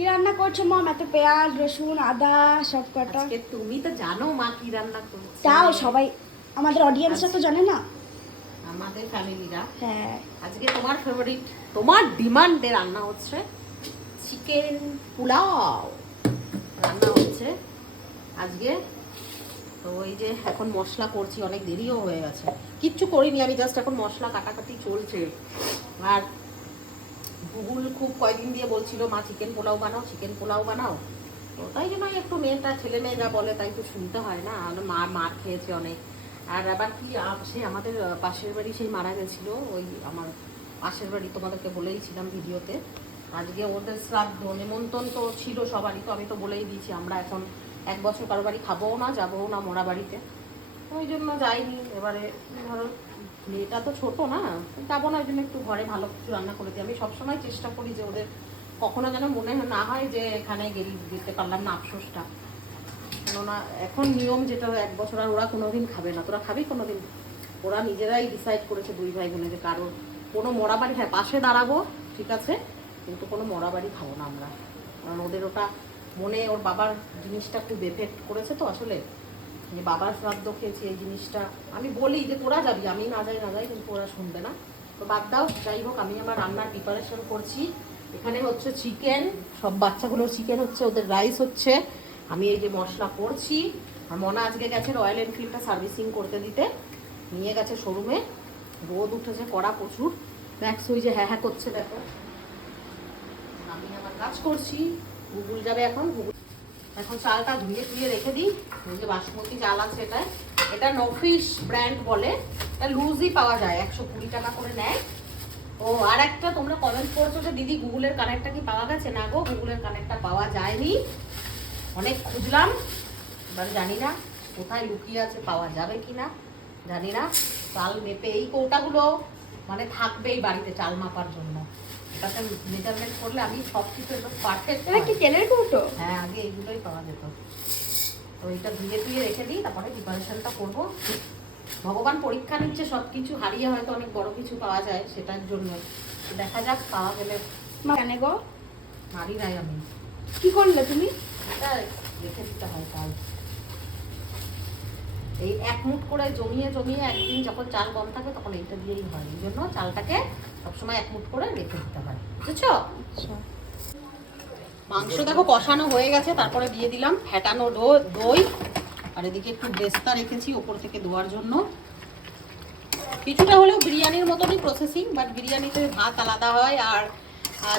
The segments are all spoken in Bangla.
কি রান্না করছো মম? এত পেঁয়াজ রসুন আদা সব কটা। আজকে তুমি তো জানো মা কি রান্না করছে। তাও সবাই আমাদের অডিয়েন্সরা তো জানে না। আমাদের ফ্যামিলিরা হ্যাঁ, আজকে তোমার ফেভারিট, তোমার ডিমান্ডে রান্না হচ্ছে চিকেন পোলাও রান্না হচ্ছে আজকে। তো এই যে এখন মশলা করছি, অনেক দেরিও হয়ে গেছে, কিচ্ছু করিনি আমি, জাস্ট এখন মশলা কাটাকাটি চলছে। আর গুগল খুব কয়েকদিন দিয়ে বলছিল মা চিকেন পোলাও বানাও, চিকেন পোলাও বানাও। তো তাই জন্য একটু মেয়েটা ছেলে মেয়ে যা বলে তাই তো শুনতে হয় না, মার খেয়েছে অনেক। আর আবার কি সে আমাদের পাশের বাড়ি সেই মারা গেছিল, ওই আমার পাশের বাড়ি তোমাদেরকে বলেইছিলাম ভিডিওতে। আজকে ওদের শ্রাদ্ধ নেমন্তন্ন তো ছিল সবারই, তো আমি তো বলেই দিয়েছি আমরা এখন 1 বছর কারো বাড়ি খাবোও না, যাবোও না মোরা বাড়িতে, ওই জন্য যাইনি। এবারে ধরো মেয়েটা তো ছোটো না, যাবো না, ওই জন্য একটু ঘরে ভালো কিছু রান্না করে দিই। আমি সবসময় চেষ্টা করি যে ওদের কখনো যেন মনে না হয় যে এখানে যেতে পারলাম না আফসোসটা। কেননা এখন নিয়ম যেটা 1 বছর আর ওরা কোনোদিন খাবে না। তোরা খাবি কোনোদিন? ওরা নিজেরাই ডিসাইড করেছে 2 ভাই বোনে যে কারোর কোনো মরা বাড়ি, হ্যাঁ পাশে দাঁড়াবো ঠিক আছে, কিন্তু কোনো মরা বাড়ি খাবো না আমরা। কারণ ওদের ওটা মনে, ওর বাবার জিনিসটা খুব এফেক্ট করেছে তো আসলে, যে বাবার শ্রাদ্ধ খেয়েছি এই জিনিসটা। আমি বলি যে তোরা যাবি, আমি না যাই, কিন্তু ওরা শুনবে না। তো বাদ দাও, যাই হোক আমি আমার রান্নার প্রিপারেশন করছি। এখানে হচ্ছে চিকেন, সব বাচ্চাগুলোর চিকেন হচ্ছে, ওদের রাইস হচ্ছে, আমি এই যে মশলা করছি। আর মনা আজকে গেছে রয়্যাল এনফিল্ডটা সার্ভিসিং করতে দিতে, নিয়ে গেছে শোরুমে। রোদ উঠেছে কড়া প্রচুর, ম্যাক্স ওই যে হ্যাঁ করছে দেখো। আমি আমার কাজ করছি, গুগল যাবে এখন। এখন চালটা ধুয়ে রেখে দিই। ওই যে বাসমতি চাল আছে, এটা নফিস ব্র্যান্ড বলে, এটা লুজই পাওয়া যায়, 120 টাকা করে নেয়। ও আর একটা তোমরা কমেন্ট করছো যে দিদি গুগলের কানেক্টটা কি পাওয়া গেছে? না গো, গুগলের কানেক্টটা পাওয়া যায়নি, অনেক খুঁজলাম, এবার জানি না কোথায় লুকিয়ে আছে, পাওয়া যাবে কি না জানি না। চাল মেপে এই কৌটাগুলো মানে থাকবেই বাড়িতে চাল মাপার জন্য, এটাতে মেজারমেন্ট করলে আমি সব কিছু একদম পারফেক্ট। এটা কি তেলের কৌটো? হ্যাঁ, আগে এইগুলোই পাওয়া যেত। তো এটা ধুয়ে রেখে দিই, তারপরে প্রিপারেশনটা করবো। ভগবান পরীক্ষা নিচ্ছে, সব কিছু হারিয়ে হয়তো অনেক বড় কিছু পাওয়া যায়, সেটার জন্য দেখা যাক, পাওয়া গেলে। কেন গো? মারি নাই আমি। কি করলে তুমি? এটা রেখে দিতে হয় চাল, এই 1 মুঠ করে জমিয়ে একদিন যখন চাল কম থাকে তখন এইটা দিয়েই হয়, এই জন্য চালটাকে সবসময় 1 মুঠ করে রেখে দিতে হয়, বুঝেছো? আচ্ছা, মাংস দেখো কষানো হয়ে গেছে, তারপরে দিয়ে দিলাম ফেটানো দই। আর এদিকে একটু বেস্তা রেখেছি ওপর থেকে দেওয়ার জন্য। কিছুটা হলেও বিরিয়ানির মতনই প্রসেসিং, বাট বিরিয়ানিতে ভাত আলাদা হয় আর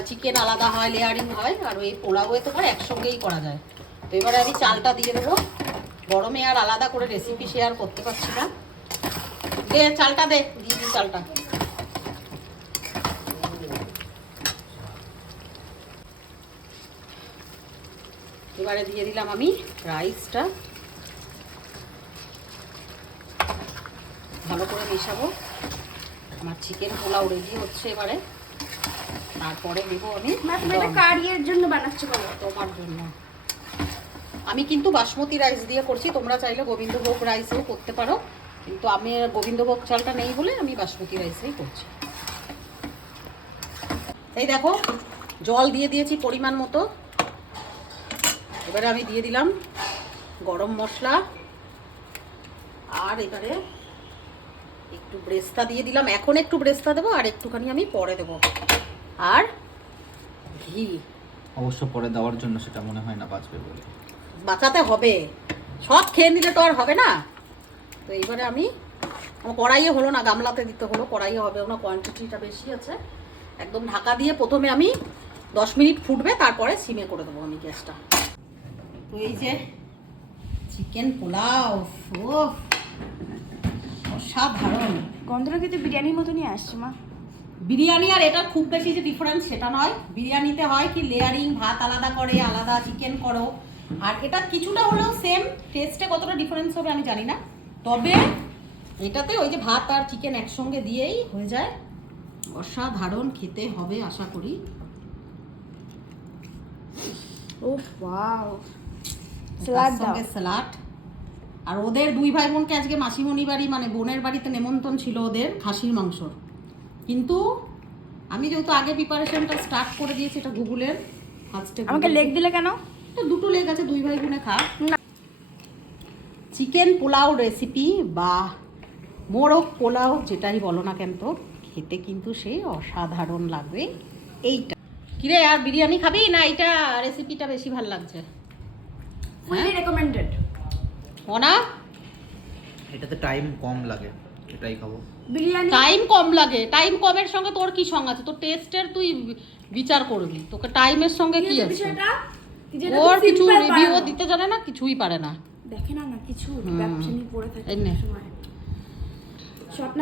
চিকেন আলাদা হয়, লেয়ারিং হয়, আর ওই পোলাওয়ে তো হয় একসঙ্গেই করা যায়। তো এবারে আমি চালটা দিয়ে দেবো। গরমে আর আলাদা করে রেসিপি শেয়ার করতে পারছি না। দে চালটা, দিয়ে দিই চালটা। এবারে দিয়ে দিলাম আমি রাইসটা, ভালো করে মেশাবো। আমার চিকেন পোলাও রেডি হচ্ছে এবারে, তারপরে দেবো আমি। তুমি এটা কার ইয়ের জন্য বানাচ্ছো বলো? তোমার জন্য। আমি কিন্তু বাসমতি রাইস দিয়ে করছি, তোমরা চাইলে গোবিন্দভোগ রাইসেও করতে পারো, কিন্তু আমি গোবিন্দভোগ চালটা নেই বলে আমি বাসমতি রাইসেই করছি। এই দেখো জল দিয়ে দিয়েছি পরিমাণ মতো। এবারে আমি দিয়ে দিলাম গরম মশলা, আর এবারে একটু ব্রেস্তা দিয়ে দিলাম। এখন একটু ব্রেস্তা দেবো, আর একটুখানি আমি পরে দেবো। আর ঘি অবশ্য পরে দেওয়ার জন্য, সেটা মনে হয় না বাঁচবে বলে। বাঁচাতে হবে, সব খেয়ে নিলে তো আর হবে না। তো এইবারে আমি, আমার কড়াইয়ে হলো না, গামলাতে দিতে হলো, কড়াইয়ে হবে না, কোয়ান্টিটিটা বেশি আছে। একদম ঢাকা দিয়ে প্রথমে আমি 10 মিনিট ফুটবে, তারপরে সিমে করে দেবো আমি গ্যাসটা। তো এই যে চিকেন পোলাও, অসাধারণ গন্ধটা কিন্তু বিরিয়ানির মতনই আসছে মা। বিরিয়ানি আর এটা খুব বেশি যে ডিফারেন্স সেটা নয়। বিরিয়ানিতে হয় কি লেয়ারিং, ভাত আলাদা করে আলাদা চিকেন করো, আর এটা কিছুটা হলেও সেম। টেস্টে কতটা ডিফারেন্স হবে আমি জানি না, তবে এটাতে ওই যে ভাত আর চিকেন একসঙ্গে দিয়েই হয়ে যায়। অসাধারণ খেতে হবে আশা করি। ও ওয়াও, স্যালাড দাও। সঙ্গে স্যালাড। আর ওদের 2 ভাই বোনকে আজকে মাসিমণি বাড়ি, মানে বোনের বাড়িতে নেমন্তন্ন ছিল ওদের খাসির মাংসর, কিন্তু আমি যেহেতু আগে প্রিপারেশনটা স্টার্ট করে দিয়েছি, এটা গুগলের, আজকে আমাকে লেগ দিলে কেন? তো দুটো লেগ আছে, দুই ভাই বোনে খা। না। চিকেন পোলাও রেসিপি বা মোরগ পোলাও যেটাই বলো না কেন, তো খেতে কিন্তু সেই অসাধারণ লাগবে। এইটা কিরে, আর বিরিয়ানি খাবি না এইটা রেসিপিটা বেশি ভালো লাগছে? ফুলি রেকমেন্ডেড। ওনা এটাতে টাইম কম লাগে, এটাই খাবো। বিরিয়ানি টাইম কম লাগে, টাইম কমের সঙ্গে তোর কি সঙ্গ আছে? তোর টেস্টের তুই বিচার করবি, তোকে টাইমের সঙ্গে কি আছে? বিষয়টা কি যেটা ওর খুব কিছু simple রিভিউ বানানো। দিতে জানে না, কিছুই পারে না। দেখে না কিছু হুম। ব্যবসা নিয়ে পড়ে থাকে এই নে। সময় শর্ট